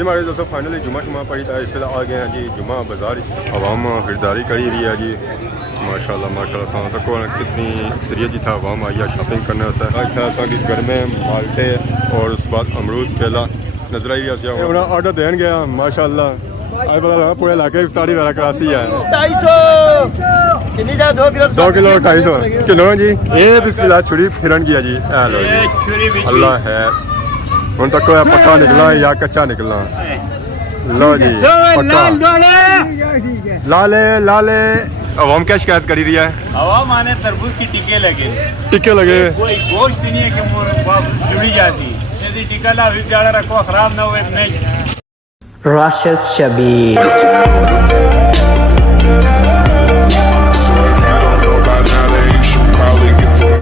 जी हमारे दोस्तों फाइनली जुम्मा शुमा पड़ी था, इस आ गए हैं जी जुम्मा बाज़ार। अवाम खरीदारी करी रही है जी माशाल्लाह माशाल्लाह। सा तक कितनी अक्सरियत जी था अवाम आई है शॉपिंग करने वास्ते। इस घर में माल्टे और उस बाद अमरूद केला नजर आई उन्हें ऑर्डर देन गया माशाल्लाह। आज पता लगा पूरे इलाके इफ्तारी वाला करासी है 2 किलो 250 किलो जी। ये बिस्मिल्लाह छुरी फिरन गया जी। लो जी अल्लाह है हूँ तक पक्का निकला या कच्चा निकला। लो जी पक्का लाले लाले। अवाम क्या शिकायत करी रही है? अवाम आने तरबूज की टिक्के लगे कोई गोश्त नहीं है कि जुड़ी जाती यदि टिक्का ला ज्यादा रखो खराब ना हुए नहीं। राशिद शबीर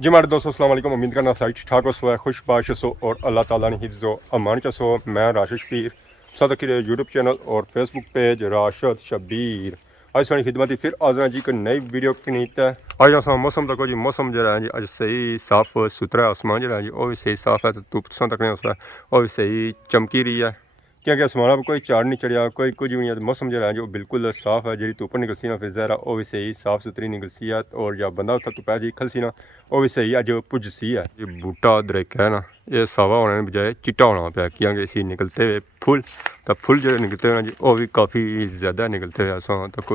जी हमारे दोस्तों अस्सलाम वालेकुम। उम्मीद करना साइट ठाक हो सो खुश बाश हो और अल्लाह ताला ने हिफ्ज़ो अमान चसो। मैं राशिद शबीर सदक यूट्यूब चैनल और फेसबुक पेज राशिद शबीर आज सारी खिदमत फिर आज जी एक नई वीडियो की नीत है। आज अस मौसम तक जी मौसम जो है जी अज सही साफ सुथरा आसमान जो है जी वह भी सही साफ है। तो धुप तक नहीं उसका वह भी सही चमकी रही है क्योंकि आसमान पर कोई चाड़ नहीं चढ़िया कोई कुछ भी नहीं है। मौसम जो है जो बिल्कुल साफ है। जी धुप निकलसी ना फिर जहरा वह भी सही साफ सुथरी निकलसी है और जब बंदा उठा दोपहर जी खलसी ना वह भी सही अज पुजसी है। ये बूटा दरख्त है ना ये सावा होने बजाय चिट्टा होना पाया क्योंकि इसी निकलते हुए फुल तो फुल जो निकलते हुए जी वह भी काफ़ी ज़्यादा निकलते हुए तक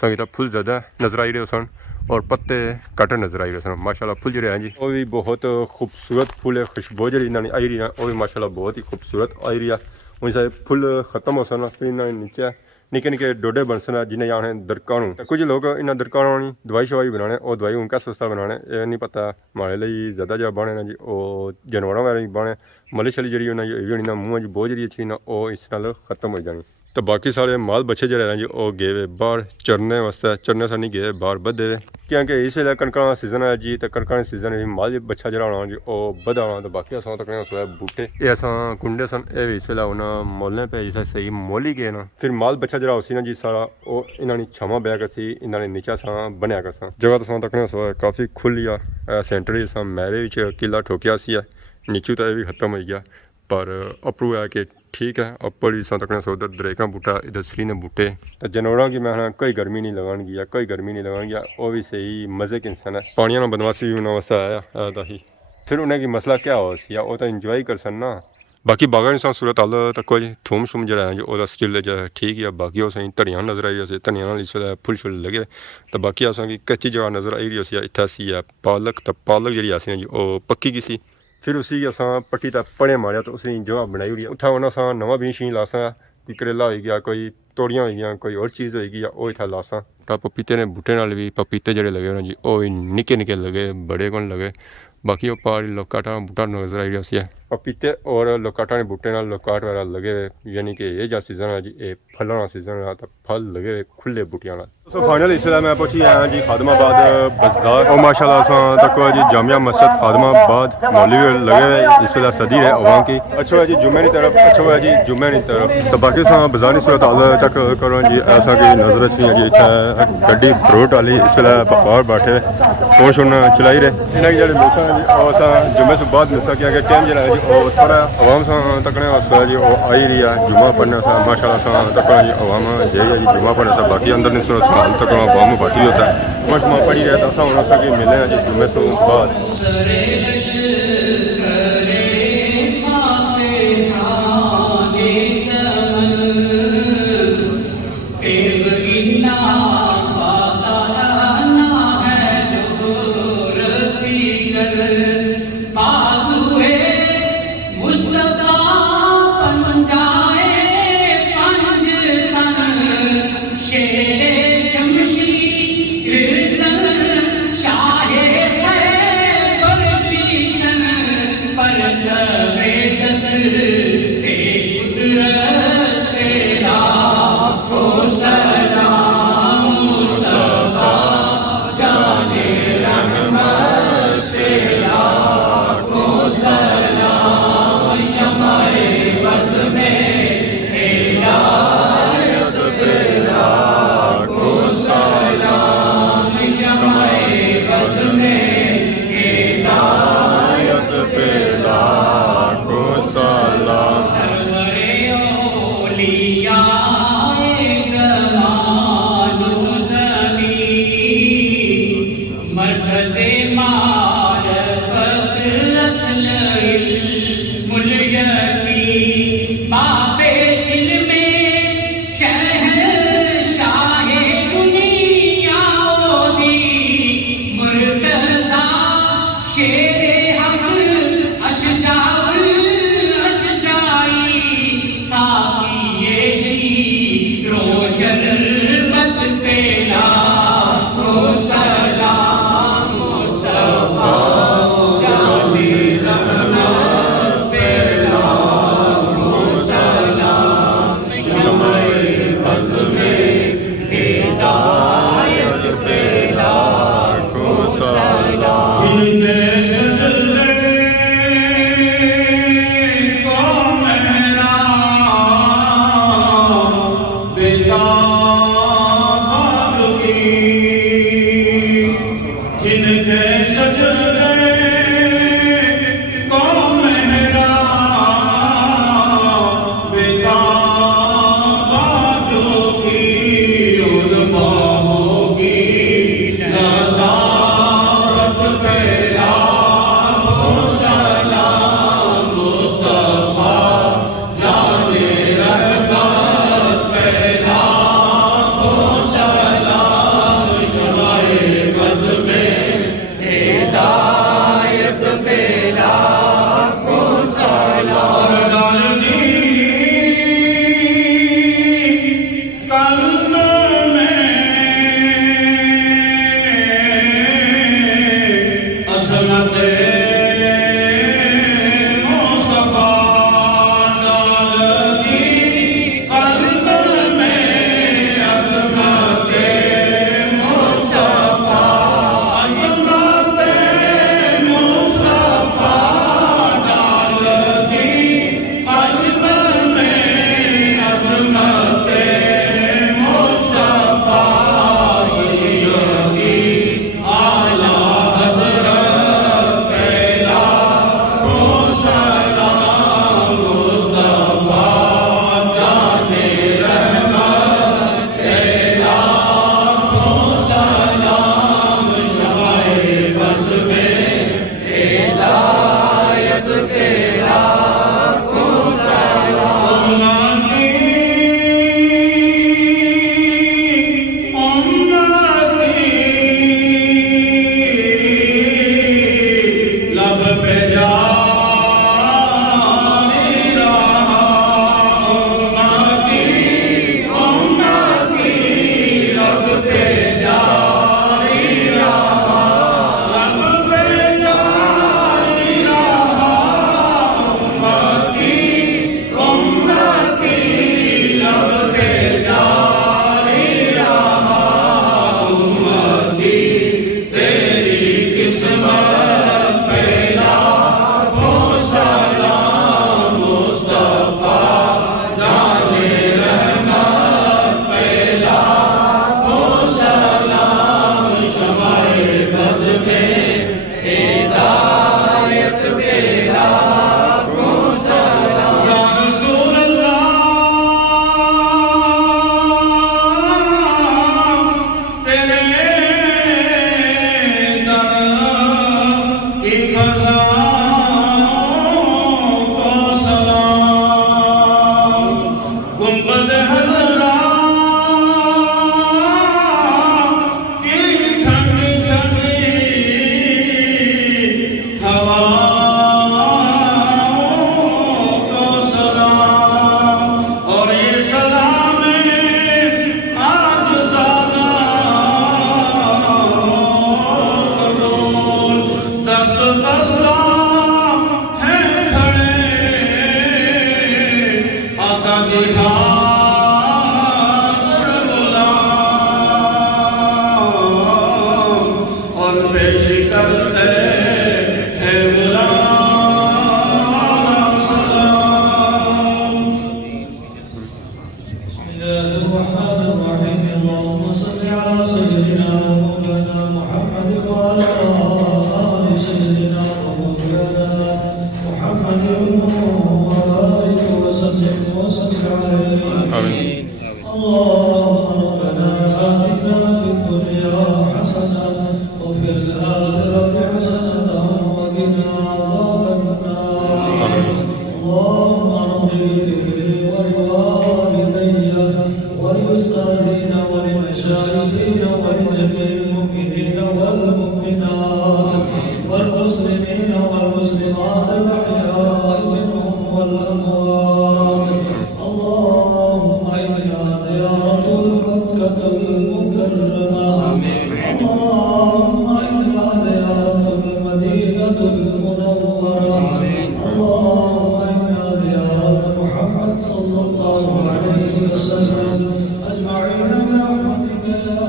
संगीता फुल ज़्यादा नज़र आई रहे सन और पत्ते कट नज़र आई रहे सन माशाल्लाह। फुल जो है जी वो भी बहुत खूबसूरत फुल है। खुशबू जी आई रही है वो भी माशाल्लाह बहुत ही खूबसूरत आई रही है। उनसे फुल खत्म हो सन फिर इन्होंने नीचे निके निके डोडे बन सन जिन्हें जाने दरकानू। कुछ लोग इन्हें दरकानों दवाई शवाई बनाने और दवाई उनका सस्ता बनाने ये नहीं पता हमारे लिए ज़्यादा जो बने ना जी वो जानवरों वगैरह बने मली शली जी उन्हें ये होनी ना मूँह बहुत जी अच्छी ना वो इस नाल खत्म हो जानी। तो बाकी सारे माल बच्चे जो हैं जी वो गए बाहर चरने वास्ते चरने सा नहीं गए बाहर बधे हुए क्योंकि इस वे कणक का सीजन है जी। तो कणक का सीजन भी माल बच्चा जरा होना जी वो बधा होना। तो बाकी अस तक बूटे ये अस कुंडे सन ये भी इस वे उन्हें मोलने पे जिस सही मोल ही गए ना फिर माल बच्चा जरा उसी ना जी सारा वो इन्होंने छमा बह कर सी इन्होंने नीचा सा बनया कर सा जगह तो तक काफ़ी खुली आ सेंटर ही मैरे किला ठोकिया सी है नीचू तो यह भी खत्म हो गया पर अप्रू है कि ठीक है अपर भी तक उधर दरेका बूटा इधर सरी ने बूटे तो जानवरों की मैं कोई गर्मी नहीं लगान गया कोई गर्मी नहीं लगान गया वो भी सही मज़े के इंसान है। पानिया ना बदमाशी भी उन्होंने वास्ते आया ही फिर उन्हें की मसला क्या हो सी वो तो इंजॉय कर सन ना। बाकी बागा इंसान सूरत हाल तक कोई थूम शुम जो है जो स्टिल जो है ठीक है। बाकी वो सही धनिया नजर आई जैसे धनिया इस वे फुल शुल लगे तो बाकी असें कच्ची जगह नजर आई रही इतना सी है पालक तो पालक जी असें जी वो पक्की की सी फिर उसी अस पट्टी तक पड़े मारिया तो उसी जगह बनाई हुई उत्थे उन्हें नवा भी शीन लासा कोई करेला हो गया कोई तोड़ियाँ हो गई कोई और चीज़ होगी वो इतना लासा पपीते ने बूटे नाल भी पपीते जोड़े लगे उन्हें जी वो भी निके निके लगे बड़े कौन लगे। बाकी वो पहाड़ी लोकाटा बूटा नजर आई रहा है पपीते और लोकाटा ने बूटे नाल लोकाट वगैरह लगे यानी कि ये जो सीजन है जी ये फलों का सीजन है तो फल लगे खुले बूटियां। तो फाइनल इस मैं पहुंची आया जी खादमाबाद बाजार और माशाल्लाह तक जी जामिया मस्जिद खादमाबाद मौलवी लगे हुए इस वे सदी है अवाम की अच्छा है जी जुम्मे की तरफ अच्छा है जी जुम्मे की तरफ। तो बाकी बाजार की सूरत हाल चेक करो जी ऐसा कि नजर अच्छी है जी इतना गड्डी फ्रूट वाली इस वे बाहर बैठे फोन शोन चलाई रहे इन्हें जो मिलसा जी जुम्मे से बाद मिलसा किया गया टाइम जो है जी और थोड़ा अवाम तकने वास्ते जी वो आई रही है जुम्मा पढ़ने से माशाल्लाह तक जी अवाम जे जी जुम्मा पढ़ने से बाकी अंदर नहीं हाल तक अवाम बाकी होता है जुम्मा पढ़ी रहे तो असा होना सा कि मिले हैं जी जुम्मे से बाद। محمد وبارك وسلم وسلم عليه آمين اللهم ربنا آتنا في الدنيا حسنة وفي الآخرة حسنة وقنا عذاب النار اللهم رب اغفر لي ولوالدي ولأستاذنا ولمشايخنا ولجميع المؤمنين والمؤمنات والمسلمين والمسلمات الأحياء منهم والأموات اللهم إنا زيارة مكة المكرمة اللهم إنا زيارة المدينة المنورة اللهم إنا زيارة محمد صلى الله عليه وسلم أجمعين برحمتك يا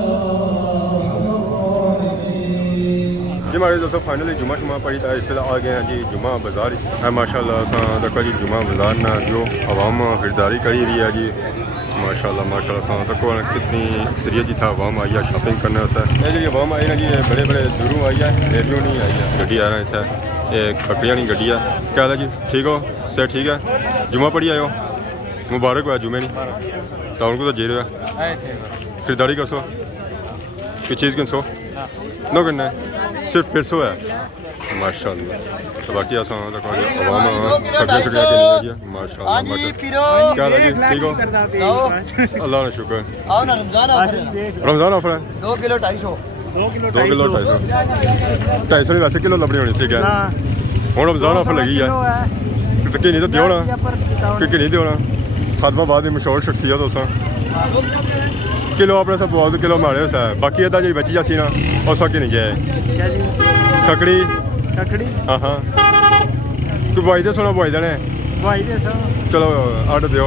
أرحم الراحمين जी हमारे दोस्तों फाइनली जुमा शुमा पड़ी था इस आ गए हैं जी जुमा बाज़ार है माशाल्लाह देखो जी जुमा बाज़ार ना जो आवाम खरीदारी करी रही है जी माशाल्लाह माशाल्लाह देखो कितनी अक्सरियत जी था आवाम आई है शॉपिंग करने वास्ते ये जी आवाम आई ना जी बड़े बड़े दूरों आई है नेरियों नहीं आई है गड्डी आ रहा है इतना ये खकड़ियाँ नहीं गड्डी है क्या हाल है जी ठीक हो सेहत ठीक है जुमा पढ़ी आयो मुबारक हुआ जुमे नहीं टाउन को तो जे रहे खरीदारी कर सो कि चीज़ किन सो नो करना है सिर्फ 500 है माशाल्लाह तो बाकी आसान देखो आवाम खड़िया खड़िया के नहीं है माशाल्लाह माशाल्लाह क्या लगी ठीक हो अल्लाह का शुक्र आओ ना रमजान रमजान ऑफर है 2 किलो 250 2 किलो 250 नहीं वैसे किलो लभनी होनी सी क्या हूँ रमजान ऑफर लगी है कि नहीं तो दियो ना कि नहीं दियो ना खादमा बाद मशहूर शख्सियत हो किलो अपने सब बहुत किलो मारे हो बाकी अदा जी बची जासी ना उस वक्त नहीं गया खकड़ी हाँ हाँ तू बुआई दे सोना बुआई देने चलो ऑर्डर दियो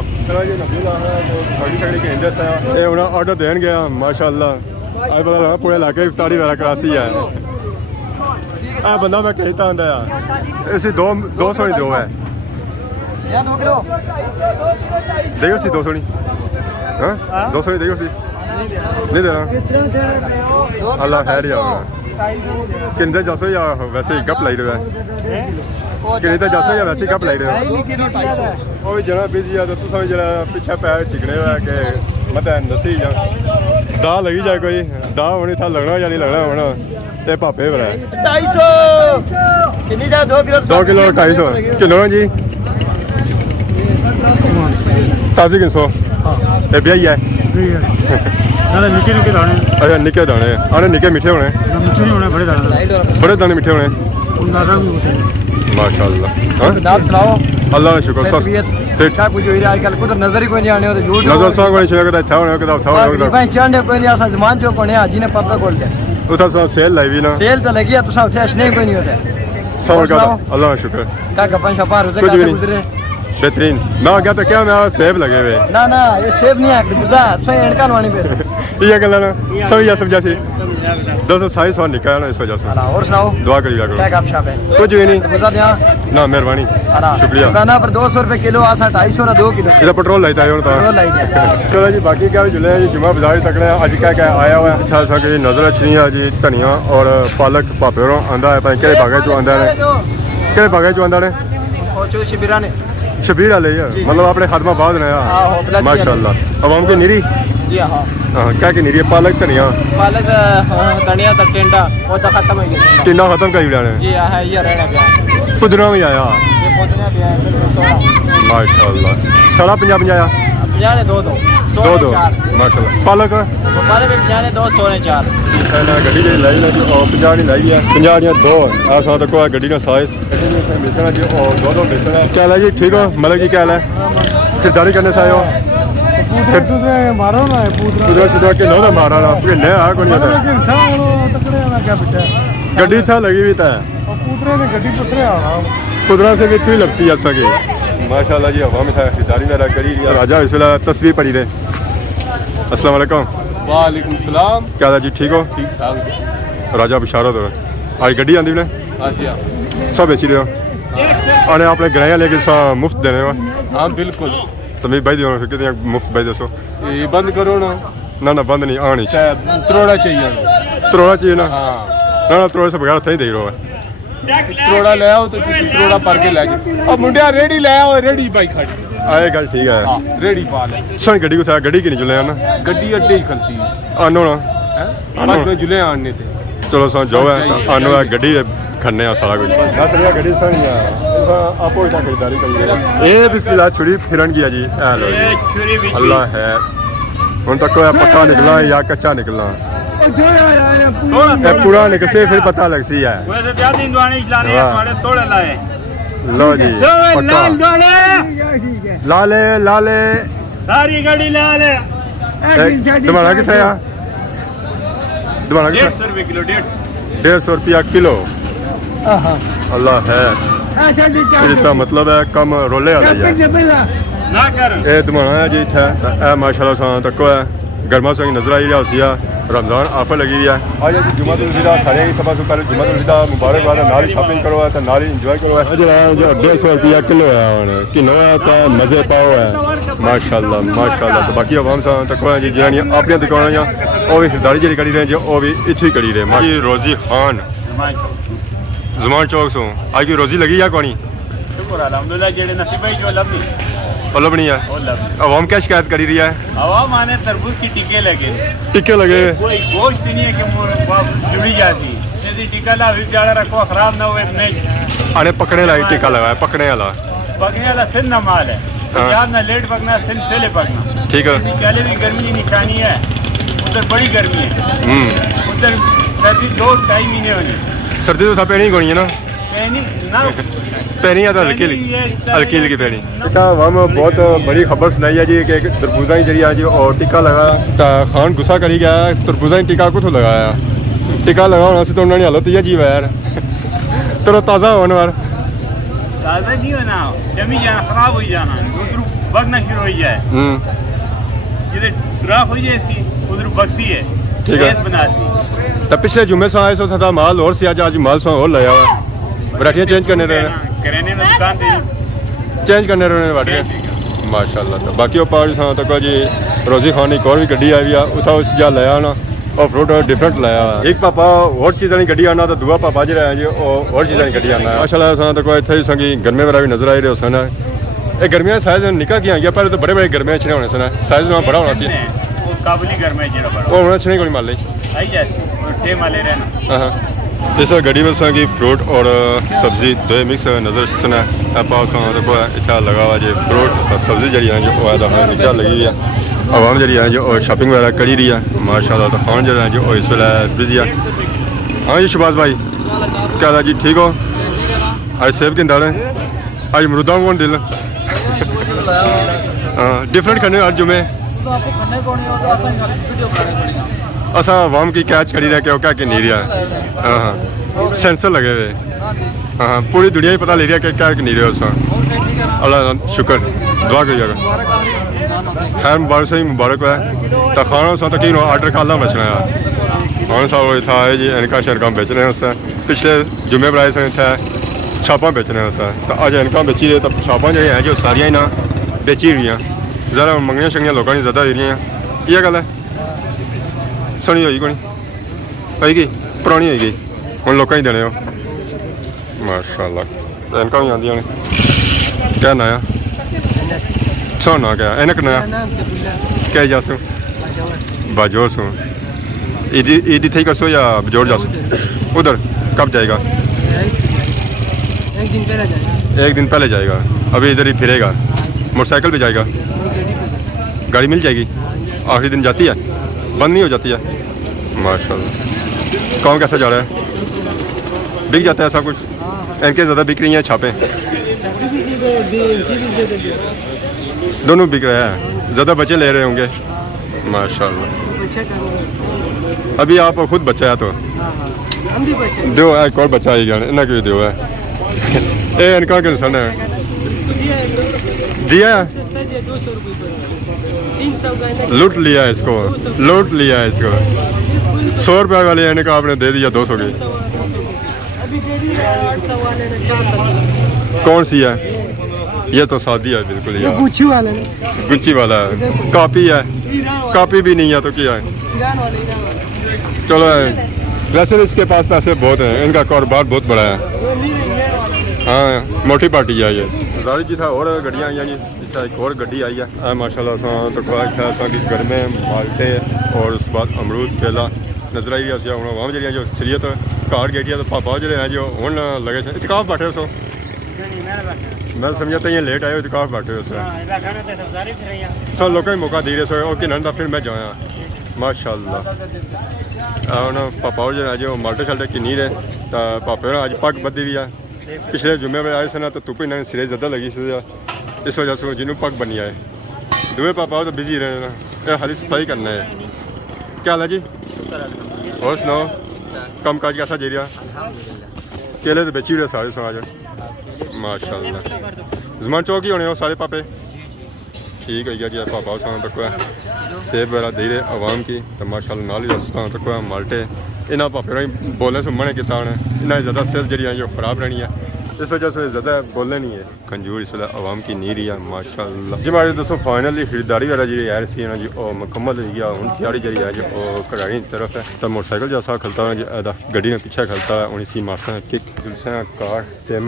ये उन्हें ऑर्डर देन गया माशाल्लाह आज पता लगा पूरे इलाके इफ्तारी वाला करासी है आ बंदा मैं कहता हूँ यार इसी 200 नहीं दो है देखो सी 200 नहीं हाँ 200 नहीं देखो सी नहीं दे रहा अल्लाह खैर ही होगा किन्ने जासो या वैसे ही गप लाई रहा है किन्ने तो जासो या वैसे ही गप लाई रहा है वो भी जना बिजी है तो तू समझ जरा पीछे पैर चिकने हुआ है कि मत नसी जा दा लगी जाए कोई दा होनी था लगना या नहीं लगना होना ते पापे बड़ा 250 कितनी जा 2 किलो 2 किलो 250 किलो जी ताज़ी 300 ये भी है नाले निके निके दाने अच्छा निके दाने आने निके मीठे होने मिठे नहीं होने बड़े दाने मीठे होने दादा भी होते हैं माशाल्लाह हाँ नाम सुनाओ अल्लाह का शुक्र सस फिर क्या कुछ हो रहा है आजकल को तो नजर ही कोई नहीं आने और झूठ नजर सा कोई नहीं कदा था होने कदा था होने भाई चढ़ने कोई नहीं आसा जमान जो कोने हाजी ने पापा खोल दे उधर सा सेल लाई भी ना सेल तो लगी है तो सब ठेस नहीं कोई नहीं होता सौर का अल्लाह का शुक्र क्या गपन शपा रोजे कुछ भी कैसे नहीं। गुजरे बेहतरीन ना क्या तो क्या मैं सेब लगे हुए ना ना ये सेब नहीं है गुजा सही एंड वाणी पे ये गल ना सब या सब जैसी 200 निकला ना इस वजह से और सुनाओ दुआ करिएगा क्या करो गप शप है कुछ भी नहीं गुजा दिया ना मेहरबानी शुक्रिया दाना पर 200 रुपए किलो आसा 250 ना 2 किलो इधर पेट्रोल लाइता है पेट्रोल लाई दिया चलो जी बाकी क्या जुले जी जुमा बाजार तकड़े अज क्या क्या आया हुआ है अच्छा सा कि नजर अच्छी है जी धनिया और पालक भापेरों आंदा है कि बागे चो आंदा है कि बागे चो आंदा है पहुंचो शिबिरा ने शबीर वाले मतलब अपने खादमा बाद ने माशाल्लाह आवाम की निरी जी हां हाँ क्या की निरी है पालक धनिया पालक धनिया तो टेंडा वो तो खत्म हो गया टिंडा खत्म कर लिया जी है ये रहना पे पुदना भी आया ये पहुंचना पे है माशाल्लाह सारा 50 आया 50 ने 2 दो माशाल्लाह पालक हमारे में 50 ने 2 100 ने 4 ना गड्डी जी लाई ना जी और 50 नहीं लाई है 50 दियां दो आ सा तक गड्डी ना साइज बेचना जी और दो बेचना क्या है जी ठीक हो मलिक जी क्या है खरीदारी करने से आए हो मारो ना उधर सीधा के नो मारा ना फिर नया आ कोनी होता तकड़े ना क्या बचा गड्डी था लगी हुई था पुत्रे ने गड्डी पुत्रे आना कुदरत से भी थी लगती है सके माशाल्लाह जी हवा में था खरीदारी मेरा करी राजा इस वेला तस्वीर पड़ी दे अस्सलाम वालेकुम वालेकुम सलाम क्या हाल जी ठीक हो ठीक ठाक राजा बिशारत हो आज गड्डी आंदी ने हाँ जी सब बेची रहे हो आने अपने ग्राया लेके मुफ्त देने हो हाँ बिल्कुल तो मैं भाई दियो फिर कितने मुफ्त भाई दसो ये बंद करो ना ना ना बंद नहीं आनी त्रोड़ा चाहिए त्रोड़ा चाहिए ना हाँ ना ना त्रोड़े से बगैर नहीं दे रहा है त्रोड़ा ले आओ तो तुसी त्रोड़ा पर के ले जाओ अब मुंडिया रेडी ले आओ रेडी भाई खड़ी आए गल ठीक है रेडी पा ले सन गड्डी कुत्थै गड्डी की नहीं जुले ना गड्डी अड्डे ही खलती है आनो ना बस में जुले आने थे चलो सन जाओ है आनो है गड्डी खन्ने आ सारा कुछ दस रिया गड्डी सन आपो इतना खरीदारी करिए ए बिस्मिल्लाह छुरी फिरन गया जी ए लो जी अल्लाह है हुन तक पक्का निकला या कच्चा निकला पूरा निकल से फिर पता लग सी है वैसे ज्यादा इंदवानी लाने हमारे थोड़े लाए लो जी पक्का लाले सारी गाड़ी ला ले तुम्हारा किस है तुम्हारा किस 150 रुपये किलो 150 रुपया किलो अल्लाह है इसका मतलब है कम रोले वाला है ना कर ए तुम्हारा है जी था ए माशाल्लाह सा तक है गर्मा संग नजर आई रहा होसिया रमजान ऑफर लगी हुई है आज जी जुमातुल विदा सारे ही सब से पहले जुमातुल विदा मुबारकबाद नाल शॉपिंग करो है तो नाल एंजॉय करो है जो 150 रुपया किलो है और किलो है तो मजे पाओ है माशाल्लाह तो बाकी आवाम सा तक है जी जानी अपनी दुकान या ओ भी खरीदारी जी करी रहे जो ओ भी इथी करी रहे माजी रोजी खान जुमान चौक सो आज की रोजी लगी या कोनी शुक्र अल्हम्दुलिल्लाह जेड़े नसीब है जो लबनी मतलब नहीं है आवाम क्या शिकायत करी रही है आवाम आने तरबूज की टिके लगे कोई गोश्त नहीं है कि जुड़ी जाती यदि टिका ला फिर ज्यादा रखो खराब ना हुए नहीं आने पकड़ने ला टिका लगा है पकड़ने वाला फिर ना माल है याद ना लेट पकना फिर पहले पकना ठीक है पहले भी गर्मी की निशानी है उधर बड़ी गर्मी है उधर सर्दी 2-2.5 महीने होनी सर्दी तो था पैनी होनी है ना पैनी आता हल्की हल्की पैनी हम बहुत बड़ी खबर सुनाई है जी कि तरबूजा ही जरिए जी और टिक्का लगा खान गुस्सा करी गया तरबूजा ही टिक्का कुछ लगाया टिक्का लगा होना से तो उन्होंने हालत ही जी यार तो ताज़ा होने वार ताज़ा नहीं होना जमी जाना खराब हो जाना उधर बगना शुरू हो जाए जिधर सुराख हो जाए उधर बगती है ठीक है बनाती तो पिछले जुम्मे से आए सो था माल और से आज माल सो और लाया हुआ वराठियाँ चेंज करने रहे चेंज करने रहे वराठियाँ माशाल्लाह तो बाकी वो पार्टी सा तक जी रोजी खान एक और भी गड्डी आई हुई उठा उस जा लाया ना और फ्रूट डिफरेंट लाया एक पापा और चीज़ा नहीं गड्डी आना तो दुआ पापा जी रहा जी और चीज़ा नहीं गड्डी आना माशाल्लाह सा तक इतने संगी गर्मे वगैरह भी नजर आई रहे सन ये गर्मियाँ साइज निका की आई पहले तो बड़े बड़े गर्मियाँ अच्छे होने सन साइज वहाँ बड़ा होना सी काबुली गर्मे वो होना अच्छे नहीं कोई माल ली आई जाती माले रहना इस गड्डी में की फ्रूट और सब्जी दो मिक्स नज़र सना पास देखो इतना लगा हुआ जी फ्रूट और सब्जी जी है जो इतना लगी हुई है आवाम जी है जो शॉपिंग वगैरह करी रही है माशाल्लाह तो खान जो है जो इस वे बिजी है हाँ जी शबाज भाई क्या था जी ठीक हो आज सेब के दाल आज मरुदा कौन दिल हाँ डिफरेंट करने आज जुमे असा आवाम की कैच करी रहा क्या कि नहीं रहा हाँ सेंसर लगे हुए हाँ पूरी दुनिया ही पता ले रहा कि क्या कि नहीं रहा उस अल्लाह शुक्र दुआ करिएगा खैर मुबारक से ही मुबारक है तो खाना उस तक आर्डर खाला बचना है हाँ साहब था जी इनका शनका बेचने हैं उससे पिछले जुम्मे पर आए से इतना छापा बेचने हैं उससे तो अज इनका बेची रहे तो छापा जो है जो सारिया ही ना बेची रही हैं ज़रा मंगियां शंगियां लोगों ने ज़्यादा दे रही हैं ये गल है सुनी होई कोनी होगी पुरानी होगी हम लोग ही देने हो माशाल्लाह इनका भी आंदियां ने क्या नया सोना क्या इनक नया क्या जासू बाजोर सो ईदी थी करसो या बजोर जासू उधर कब जाएगा एक दिन पहले जाएगा अभी इधर ही फिरेगा मोटरसाइकिल पे जाएगा गाड़ी मिल जाएगी आखिरी दिन जाती है बंद नहीं हो जाती है माशाल्लाह काम कैसा जा रहा है बिक जाता है सब कुछ इनके ज़्यादा बिक रही हैं छापे दोनों बिक रहे हैं ज़्यादा बच्चे ले रहे होंगे माशाल्लाह अभी आप खुद बच्चा है तो दो एक और बच्चा ही जाने इतना क्यों दो है ए इनका क्या नुकसान है दिया लूट लिया इसको 100 रुपये वाले आने का आपने दे दिया 200 की कौन सी है ये तो सादी है बिल्कुल यार गुच्ची वाला है कॉपी है कॉपी भी नहीं है तो क्या है चलो वैसे इसके पास पैसे बहुत हैं इनका कारोबार बहुत बड़ा है हाँ मोटी पार्टी है ये दादी जी था और गड्डियाँ आई जी अच्छा एक और गड्डी आई है माशाल्लाह तो इस घर में माल्टे और उस बाद अमरूद केला नजर आई रहा हूँ वहाँ जी जो सरीयत कार गेटी है तो पापा जो हैं जो हूँ लगे इतकाफ बैठे सो मैं समझा तो ये लेट आए इतकाफ बैठे हो सब लोगों को मौका दे रहे सो कि नंदा फिर मैं जाया माशाल्लाह हूँ पापा जो है जो माल्टे शाल्टे की नीर है तो पापे अज पग बधी भी है पिछले जुम्मे में आए सन तो धुप इन्होंने सिरे ज़्यादा लगी सी इस वजह से जिन्होंने पग बनी आए दूए पापा तो बिजी रहे ना हाली सफाई करना है क्या हाल है जी और सुनाओ कम काज कैसा जी रहा केले तो बेची रहे सारे समाज माशाल्लाह जमान चौक ही होने हो सारे पापे ठीक है जी पापा उस तक सेब वगैरह दे रहे आवाम की तो माशाल्लाह नाल ही उस तक माल्टे इन्होंने पापे बोलने से मना किया इन्हें ज़्यादा सेहत जी जो ख़राब रहनी है इस वजह से ज़्यादा बोलने नहीं है खंजूर इस वजह आवाम की नीरी है माशाल्लाह जी हमारे दोस्तों फाइनली खरीदारी वगैरह जी है सी ना जी और मुकम्मल हो गया हूँ तैयारी जी है जो कढ़ाई तरफ है तो मोटरसाइकिल जैसा खलता है गड्डी ने पीछे खलता है उन्हीं सी मासा किक जुलसा कार टेम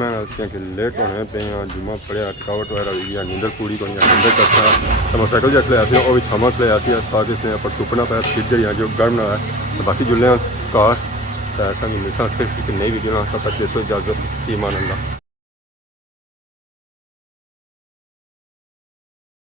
लेट होने पे जुम्मा पड़े थकावट वगैरह हुई है नींदर पूरी को नींदर करता है तो मोटरसाइकिल जैसे लिया वो भी थमस लिया ताकि इसने पर टुकना पाया सीट जी जो गर्म ना है तो बाकी जुल्ले कार तो ऐसा मिलता फिर नई वीडियो तब तक इजाज़त ईमान अल्लाह।